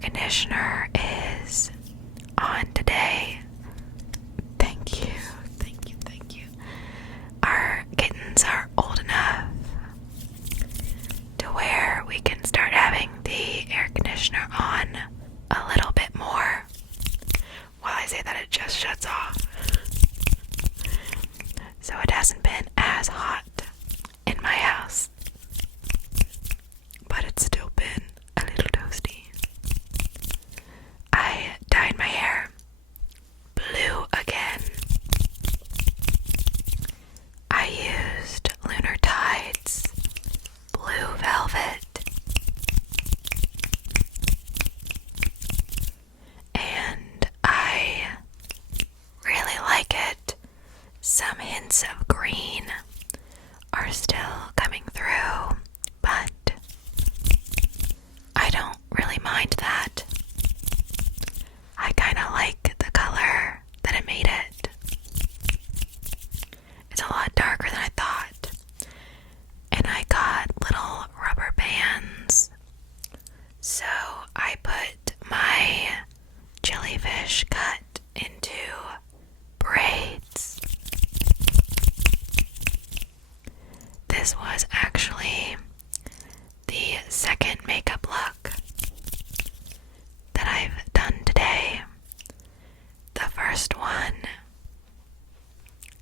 conditioner is on today. Thank you, thank you, thank you. Our kittens are old enough to where we can start having the air conditioner on a little bit more. While I say that, it just shuts off. So it hasn't been as hot in my house, but it's still been a little toasty. I dyed my hair blue again. I used Lunar Tide's Blue Velvet, and I really like it. Some hints of green are still coming through, but I don't really mind that. I kind of like the color that it made it. It's a lot darker than I thought. And I got little rubber bands. So I put my jellyfish cut into braids. This was actually the second makeup look that I've done today. The first one,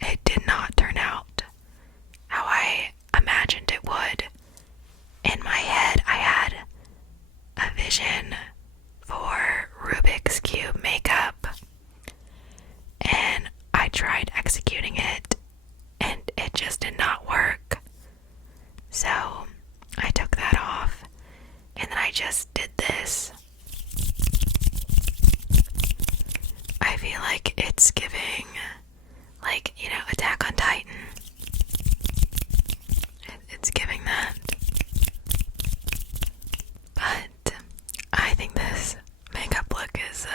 it did not turn out how I imagined it would. In my head, I had a vision for Rubik's Cube makeup, and I tried executing it, and it just did not work. So I took that off, and then I just did this. I feel like it's giving, like, you know, Attack on Titan. It's giving that. But I think this makeup look is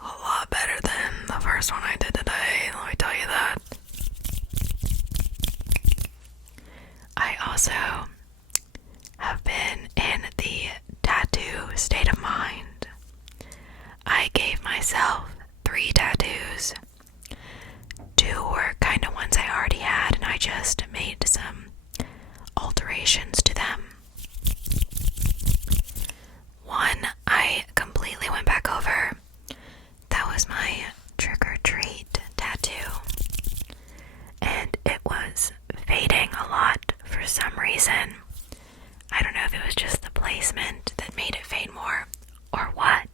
a lot better than the first one I did today, let me tell you that. I also have been in the tattoo state of mind. I gave myself 3 tattoos. 2 were kind of ones I already had, and I just made some alterations to them. One I completely went back over. That was my trick or treat tattoo, and it was fading a lot for some reason. I don't know if it was just the placement that made it fade more or what.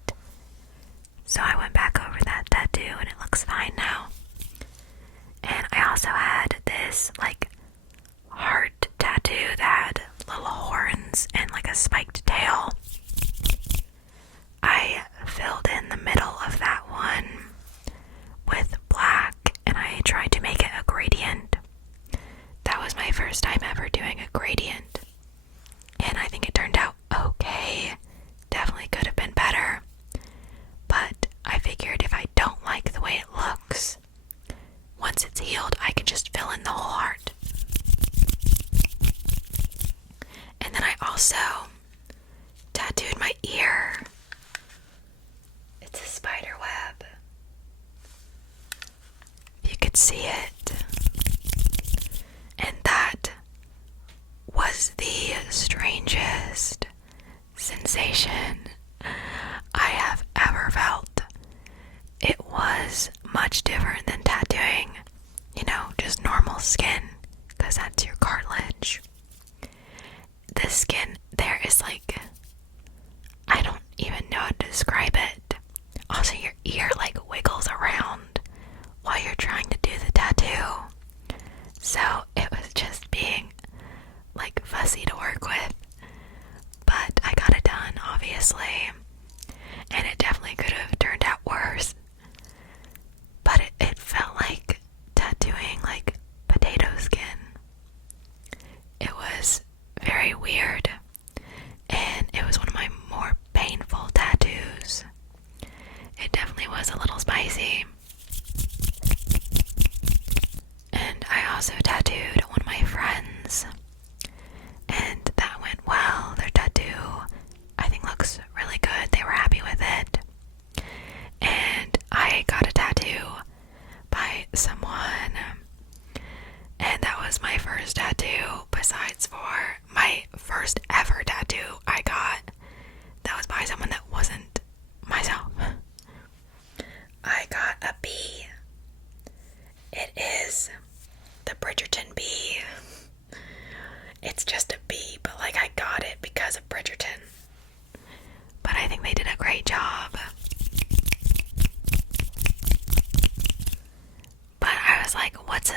So I went back over that tattoo and it looks fine now. And I also had this like heart tattoo that had little horns and like a spiked tail. I filled in the middle of that one with black, and I tried to make it a gradient. That was my first time ever doing a gradient, and I think it turned out okay. Definitely could have been better, but I figured if I don't like the way it looks, once it's healed, I can just fill in the whole heart. And then I also tattooed my ear. It's a spider web. If you could see it. And that was the strangest sensation I have ever felt. It was much different than tattooing, you know, just normal skin, because that's your cartilage. The skin there is like, I don't even know how to describe it. Also, your ear like wiggles around while you're trying to do the tattoo. So it was just being like fussy to work with. But I got it done, obviously. And it definitely could have turned out worse. But it felt like tattooing like potato skin. It was very weird.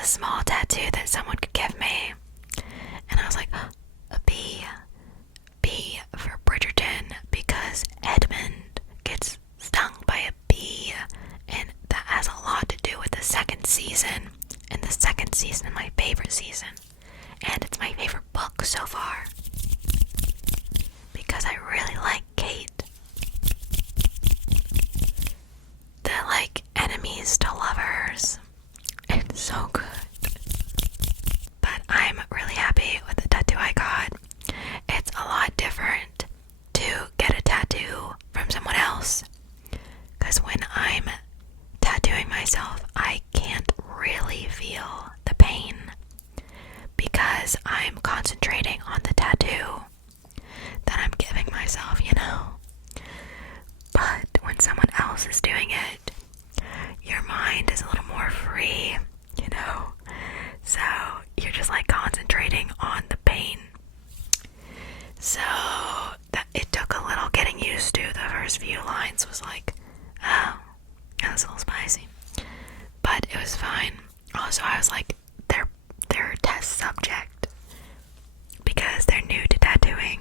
small tattoo that someone could give me. And I was like, a B. B for Bridgerton, because Edmund gets stung by a bee, and that has a lot to do with the second season. And the second season is my favorite season. And it's my favorite book so far. Because I really like Kate. The, enemies to lovers. It's so good. But I'm really happy with the tattoo I got. It's a lot different to get a tattoo from someone else. Because when I'm tattooing myself, I can't really feel the pain. Because I'm concentrating on the tattoo that I'm giving myself, But when someone else is doing it, your mind is a little more free, So you're just concentrating on the pain. So that it took a little getting used to. The first few lines was oh, that was a little spicy. But it was fine. Also, I was they're a test subject because they're new to tattooing.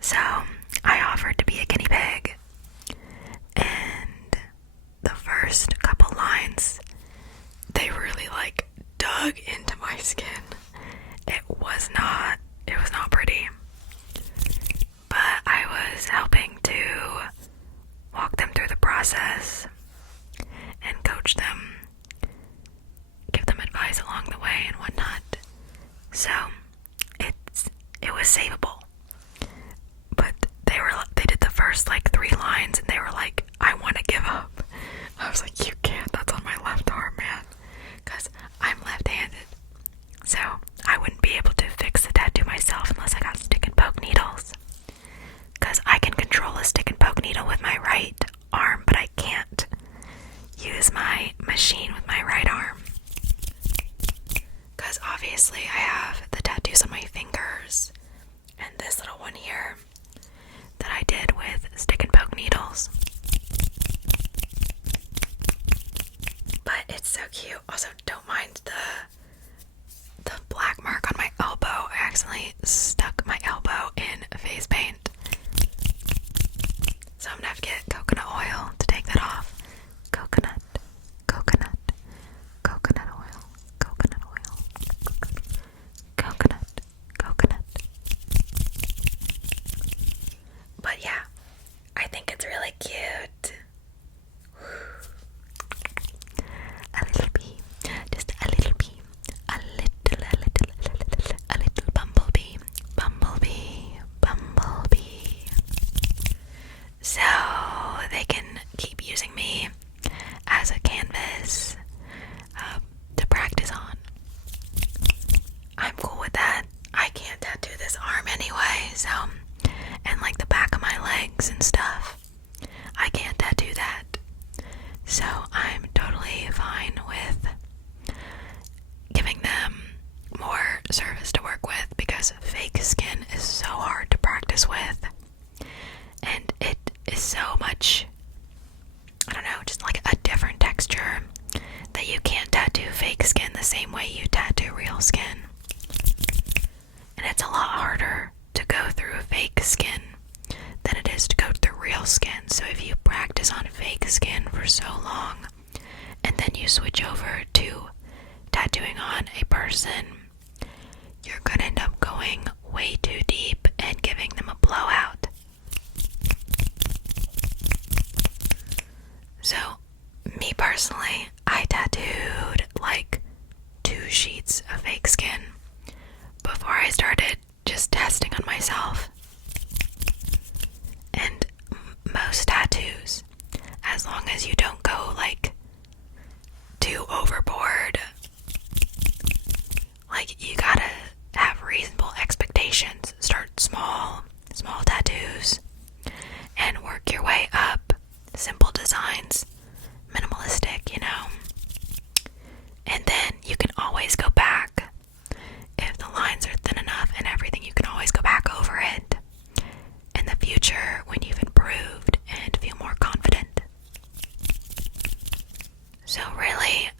So I offered to be a guinea pig, and the first couple lines, they really dug into my skin. It was not pretty, but I was helping to walk them through the process and coach them, give them advice along the way and whatnot. So it was savable. But they did the first 3 lines and they were like, I want to give up. I was like, you can't, that's on my left arm, man. Because I'm left-handed. So I wouldn't be able to fix the tattoo myself unless I got stick and poke needles. Because I can control a stick and poke needle with my right arm, but I can't use my machine with my right arm. Because obviously I have the tattoos on my fingers and this little one here that I did with stick and poke needles. But it's so cute. Also, don't mind the black mark on my elbow. I accidentally stuck my elbow in face paint. So I'm gonna have to get coconut oil to take that off. Coconut oil, coconut. But yeah, I think it's really cute. A little bee, just a little bee, a little bumblebee. So they can keep using me as a canvas to practice on. I'm cool with that. I can't tattoo this arm anyway, so, and the back of my legs and stuff, I can't tattoo that. So I'm totally fine with giving them more surface to work with, because fake skin is so hard to practice with, and it is so much, I don't know, just a different texture that you can't tattoo fake skin the same way you tattoo real skin. And it's a lot harder to go through fake skin than it is to go through real skin. So if you practice on fake skin for so long and then you switch over to tattooing on a person, you're gonna end up going way too deep and giving them a blowout. So me personally, I tattooed 2 sheets of fake skin before I started just testing on myself. And most tattoos, as long as you don't go too overboard, you gotta have reasonable expectations. Start small tattoos, and work your way up. Simple designs, minimalistic, and then you can always go back. If the lines are thin enough and everything, you can always go back over it in the future when you've improved and feel more confident. So really,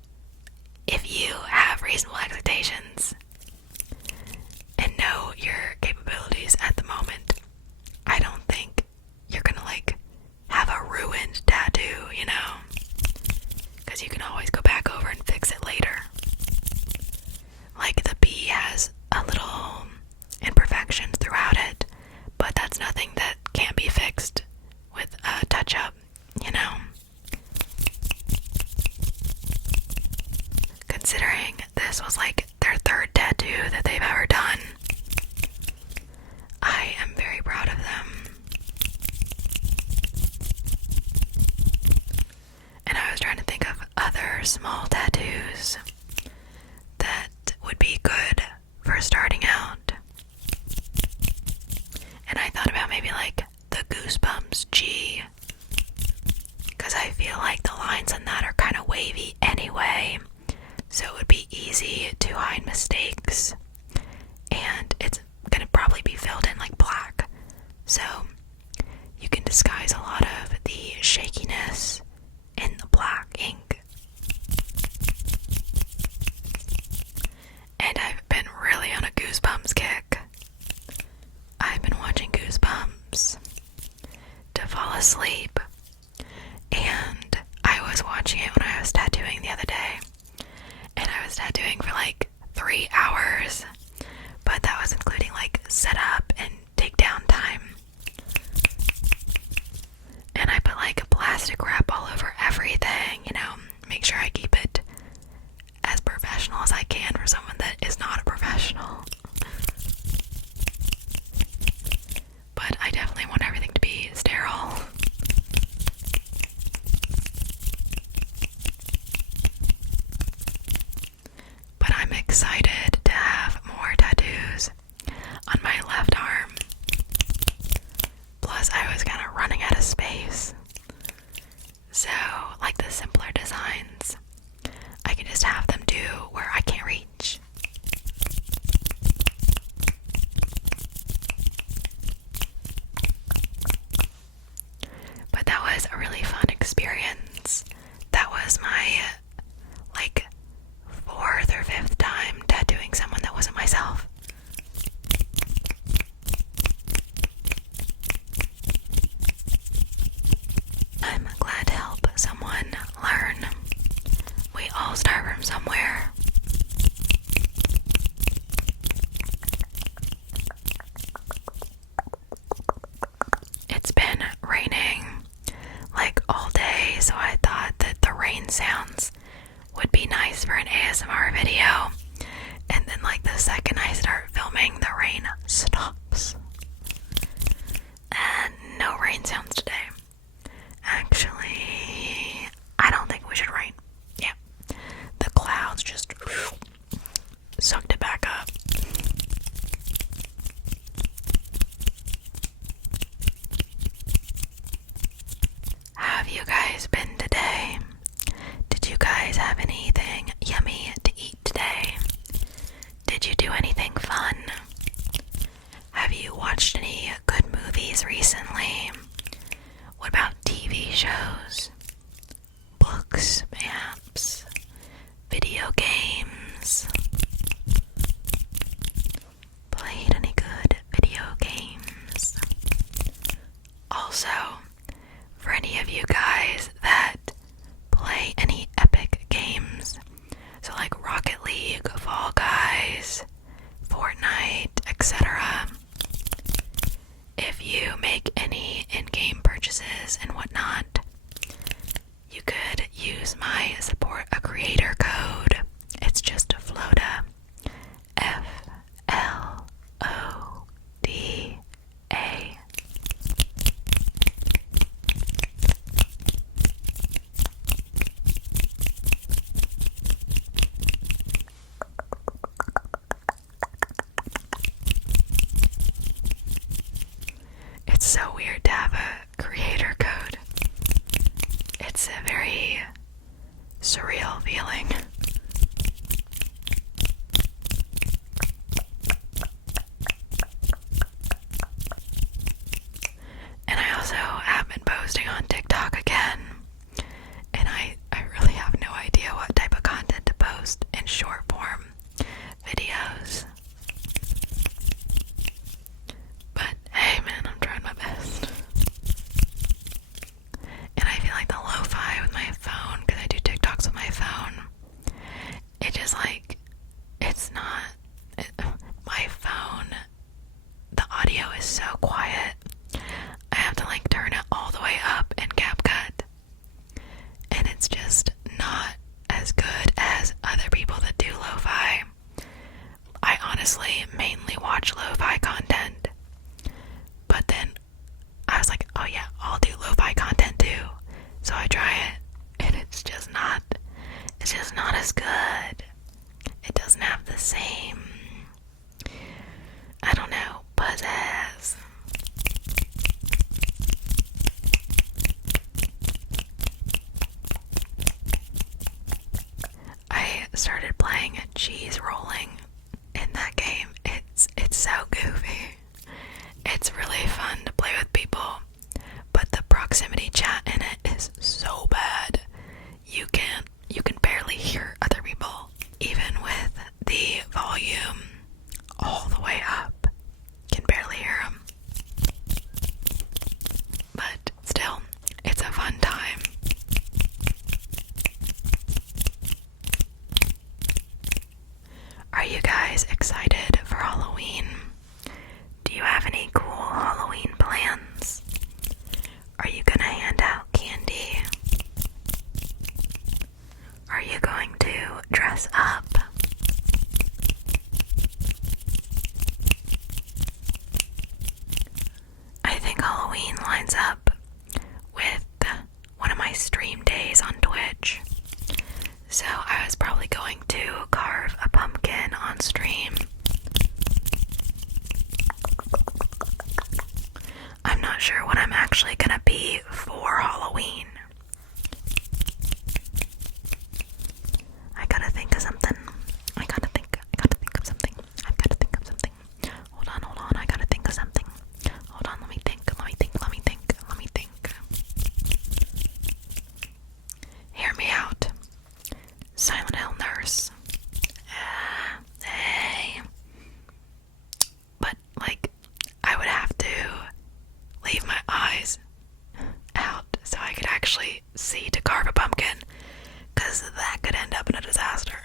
small tattoos that would be good for starting out. And I thought about maybe like the Goosebumps G, because I feel like the lines on that are kind of wavy anyway, so it would be easy to hide mistakes, and it's gonna probably be filled in like black, so you can disguise a lot of the shakiness in the black ink. And I've been really on a Goosebumps kick. I've been watching Goosebumps to fall asleep, and I was watching it when I was tattooing the other day, and I was tattooing for like 3 hours, but that was including like setup and takedown time. And I put like a plastic wrap all over everything, you know, make sure I keep it as professional as I can for someone that is not a professional. But I definitely want everything to be sterile. But I'm excited to have more tattoos on my left arm. Plus, I was kind of running out of space. So, like the simpler designs, I can just have them do where I can't reach. But that was a really fun experience. That was my, like, 4th or 5th time tattooing someone that wasn't myself. I'm glad to help someone learn. We all start from somewhere. It's been raining like all day, so I thought that the rain sounds would be nice for an ASMR video. And then like the second I start filming, the rain stops. And no rain sounds today. Actually, I don't think we should rain. Yeah. The clouds just sucked it back up. Have you guys been today? Did you guys have anything yummy to eat today? Did you do anything fun? Have you watched any good movies recently? What about TV shows? Books, maps, video games? Played any good video games? Also, for any of you guys that play any epic games, so like Rocket League, Fall Guys, Fortnite, etc., if you make any in-game purchases and whatnot, you could use my support a creator code. It's just FLODA. FLODA. It's so weird to have a creator code. It's a very surreal feeling. And I also have been posting on TikTok again. And I really have no idea what type of content to post in short form videos. But hey man, I'm trying my best. And I feel like the lo-fi with my phone, because I do TikToks with my phone, fun to play with people, but the proximity chat in it is so bad. You can barely hear other people, even with the volume all the way up. Can barely hear them. But still, it's a fun time. Are you guys excited for Halloween? Do you have any cool Halloween plans? Are you gonna hand out candy? Are you going to dress up? I think Halloween lines up with one of my stream days on Twitch. So I was probably going to carve a pumpkin on stream. I'm not sure what I'm actually gonna be for Halloween. I gotta think of something. I gotta think of something. Hold on, I gotta think of something. Hold on, let me think. Hear me out. Silent Hill nurse. Hey. But, like, I would have to leave my eyes out so I could actually see to carve a pumpkin, because that could end up in a disaster.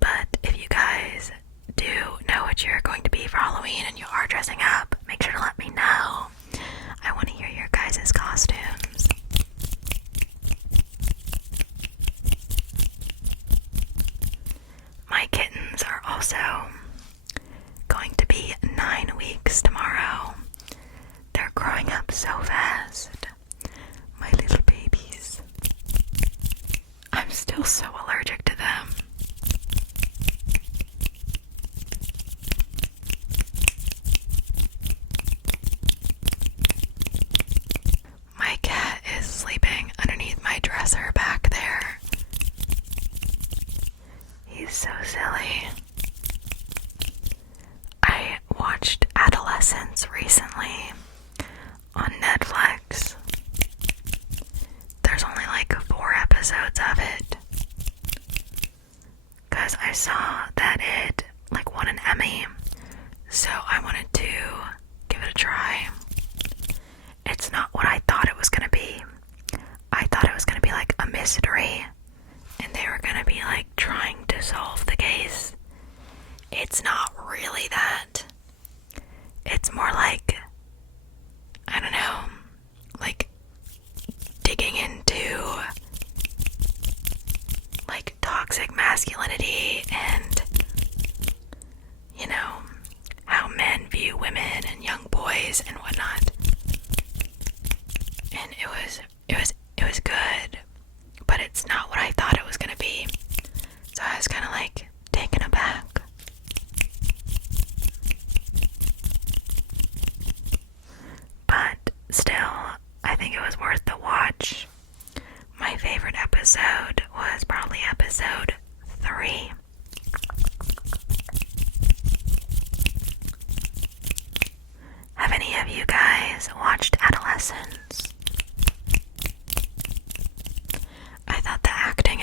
But if you guys do know what you're going to be for Halloween and you are dressing up, make sure to let me know. I want to hear your guys' costumes. My kittens are also going to be 9 weeks tomorrow. They're growing up so fast. My little babies. I'm still so allergic to them. My cat is sleeping underneath my dresser back there. He's so silly. I watched Adolescence recently on Netflix. There's only like 4 episodes of it, because I saw that it like won an Emmy, so I wanted to give it a try. It's not what I thought it was gonna be. I thought it was gonna be like a mystery, and they were gonna be like trying to solve the case. It's not really that. It's more like, I don't know, like digging into like toxic masculinity and, you know, how men view women and young boys and whatnot. And it was good, but it's not what I thought it was gonna be. So I was kind of like taken aback. But still, I think it was worth the watch. My favorite episode was probably episode 3. Have any of you guys watched Adolescence? I thought the acting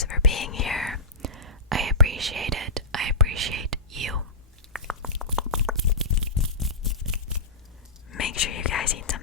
guys for being here. I appreciate it. I appreciate you. Make sure you guys eat some